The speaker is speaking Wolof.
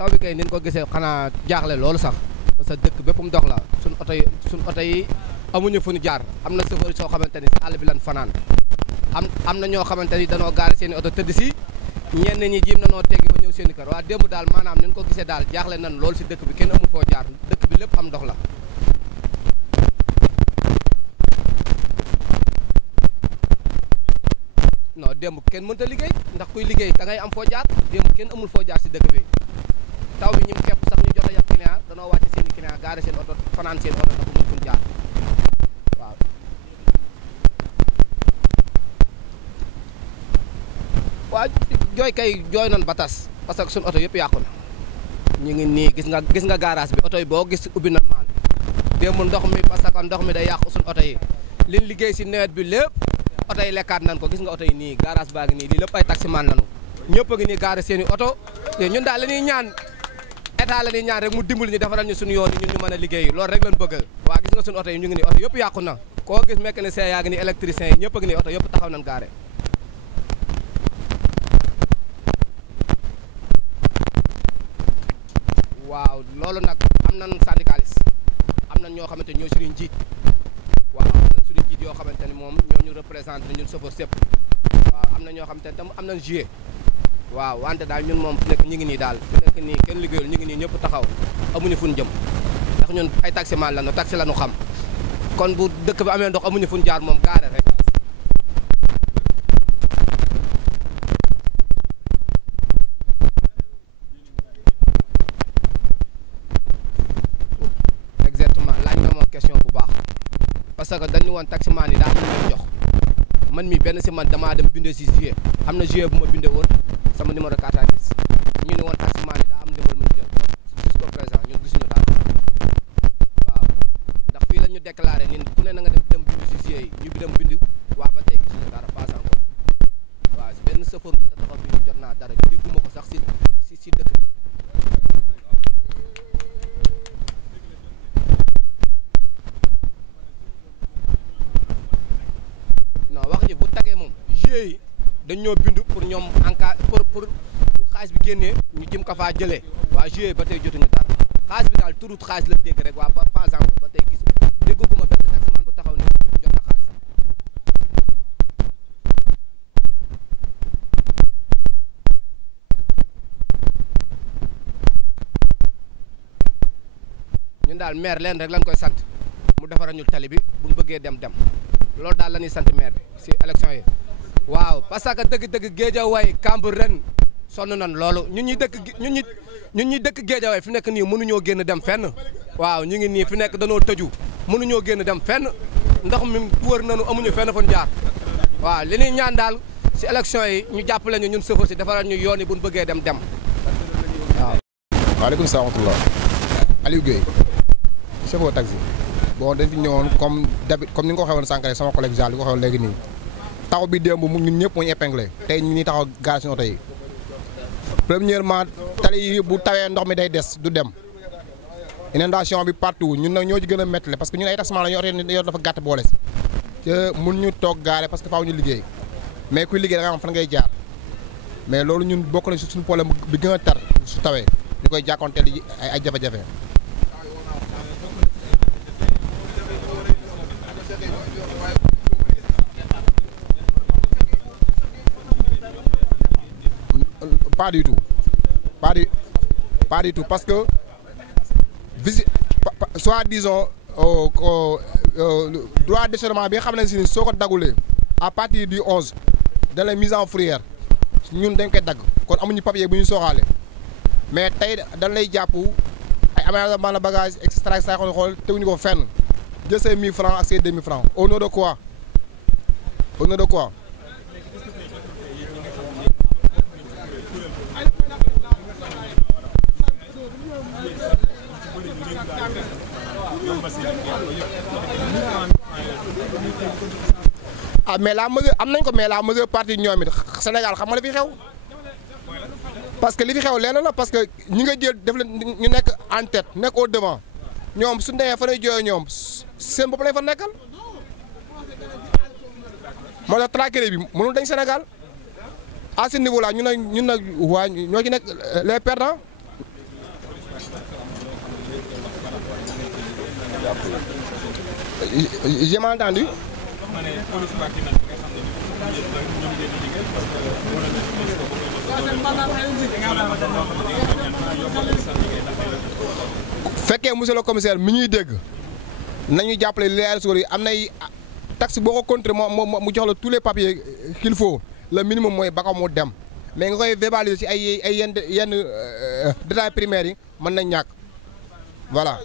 taw bi kay ni ko gisee xanaa jaaxle loolu sax parce que dëkk bépp mu dox la suñ oto yi amuñu fu ñu jaar am na chauffeur soo xamante ni si àll bi lan fanaan am na ñoo xamante ni danoo gaare seen i oto tëdd si ñenn ñi jiim na noo teggi ba ñëw seen i kër waa démb daal maanaam ni ko gisee daal jaaxle nan loolu si dëkk bi kenn amul foo jaar dëkk bi lépp am ndox la. non démb kenn mënut a liggéey ndax kuy liggéey da ngay am foo jaar démb kenn amul foo jaar si dëkk bi taw bi ñim képp sax ñu jot a yàq client danoo wàcc seen i client gaare seen oto fanaan seen oto ndax mun fuñ jaar waaw. waa jooy kay jooy nan ba tas parce que suñu oto yëpp yàqu na ñu ngi nii gis nga garage bi oto yi boo gis ubbi na maal démb ndox mi parce que ndox mi day yàqu suñu oto yi liñ liggéey si nawet bi lépp oto yi lekkaat nan ko gis nga oto yi nii garage baa ngi nii lii lépp ay taximan lanu ñëpp a ngi nii gaare seen i oto ñun daal la ñuy ñaan état la ñuy ñaan rek mu dimbali ñu defaral ñu suñu yoon yi ñun ñu mën a liggéey loolu rek lañ bëgg waa gis nga suñu oto yi ñu ngi nii oto yëpp yàqu na koo gis mécanicien yaa ngi nii électricien yi ñëpp a ngi nii oto yëpp taxaw nañ gaare waaw loolu nag am nañ syndicaliste am nañ ñoo xamante ñoo suñu njiit waaw am nañ suñu njiit yoo xamante ni moom ñoo ñu représenté ñun chauffeur sépp waaw am na ñoo xamante ni tam am nañ juillet waaw wante daal ñun moom fi nekk ñu ngi nii daal fi nekk nii kenn liggéeyul ñu ngi nii ñëpp taxaw amuñu fu ñu jëm ndax ñun ay taximan lañu taxi lañu xam kon bu dëkk bi amee ndox amuñu fu ñu jaar moom gaare rek. exactement laaj nga moo question bu baax parce que dañu woon taximan yi daa am ñu jox man mi benn si man damaa dem bindee si juillet am na juillet bu ma bindee woon sama numéro carte grise ñu ne woon taximan yi daa am ndimbal mu jot jusqu'au présent ñun gisuñu dara waaw ndax fii la ñu déclaré ni ku ne na nga dem bindu si juillet yi ñu dem bindu waaw ba tey gisuñu dara pas encore waaw benn chauffeur mu taxaw bi jot naa dara dégguma ko sax si dëkk bi. non wax ji bu tagee moom GIE yi dañ ñoo bindu pour ñoom en cas pour bu xaalis bi génnee ñu jëm ko faa jëlee waa GIE ba tey jotuñu dara xaalis bi daal turut xaalis lañ dégg rek waa pas encore ba tey gis dégguma benn taximan bu taxaw ni jot na xaalis. ñun daal maire leen rek lañ koy sant mu defaral ñu tali bi buñ bëggee dem loolu daal la ñuy sant maire bi si élection yi waaw parce que dëgg-dëgg Guédiawaye Cambérène sonn nan loolu ñun ñi dëkk Guédiawaye fi nekk nii mënuñoo génn dem fenn waaw ñu ngi nii fi nekk danoo tëju mënuñoo génn dem fenn ndox mi wër nañu amuñu fenn fu ñu jaar waaw li ñuy ñaan daal si élection yi ñu jàppale ñu ñun chauffeur si defaral ñu yoon yi bu ñu bëggee dem waaw. waaleykum salaam wa rahmatulah Aliou Guèye chauffeur taxi bon dañ fi ñëwoon comme ni nga ko waxee woon sànq rek sama collègue Jall li ko waxee léegi nii taw bi démb ñun ñëpp moo ñu épinglé tey ñu ngi taxaw gaare suñu oto yi premièrement tali yi bu tawee ndox mi day des du dem inondation bi partout ñun nag ñoo ci gën a métti parce que ñun ay taximan la ñu yor dafa gàtt boole si te mun ñu toog gaare parce que faaw ñu liggéey mais kuy liggéey da nga xam fan ngay jaar mais loolu ñun bokk na si suñu problème bi gën a tar su tawee ñu koy jàkkoonteel ay jafe-jafe. Pas du tout pas du tout parce que soit disons droit d'échelonnement bi nga xam ne si soo ko dagulee à partir du 11 de la mise en fourrière ñun dañ koy dagg kon amuñu papier bu ñu sooxaale mais tey dañ lay jàpp ay aménagement de bagage extra xool teguñu ko fenn jël say 1000 francs ak say 2000 francs au nom de quoi au nom de quoi. ah mais la mesure am nañ ko mais la mesure partie ñoom it Sénégal xam nga li fi xew parce que li fi xew lenn la parce que ñi nga jël def leen ñu nekk en tête nekk au devant ñoom su demee fa lay jooyoo ñoom seen bopp lañ fa nekkal moo tax traqué bi mënul dañ Sénégal à ce niveau là ñun nag waa ñoo ci nekk les perdants J'ai mal entendu. fekkee monsieur le commissaire mi ñuy dégg nañu jàppale les yi am nay taxe boo ko contré mu jox la tous les papiers qu'il faut le minimum mooy ba ko mu dem mais nga koy verbaliser ci ay yenn détails primaires yi mën nañ ñàkk voilà.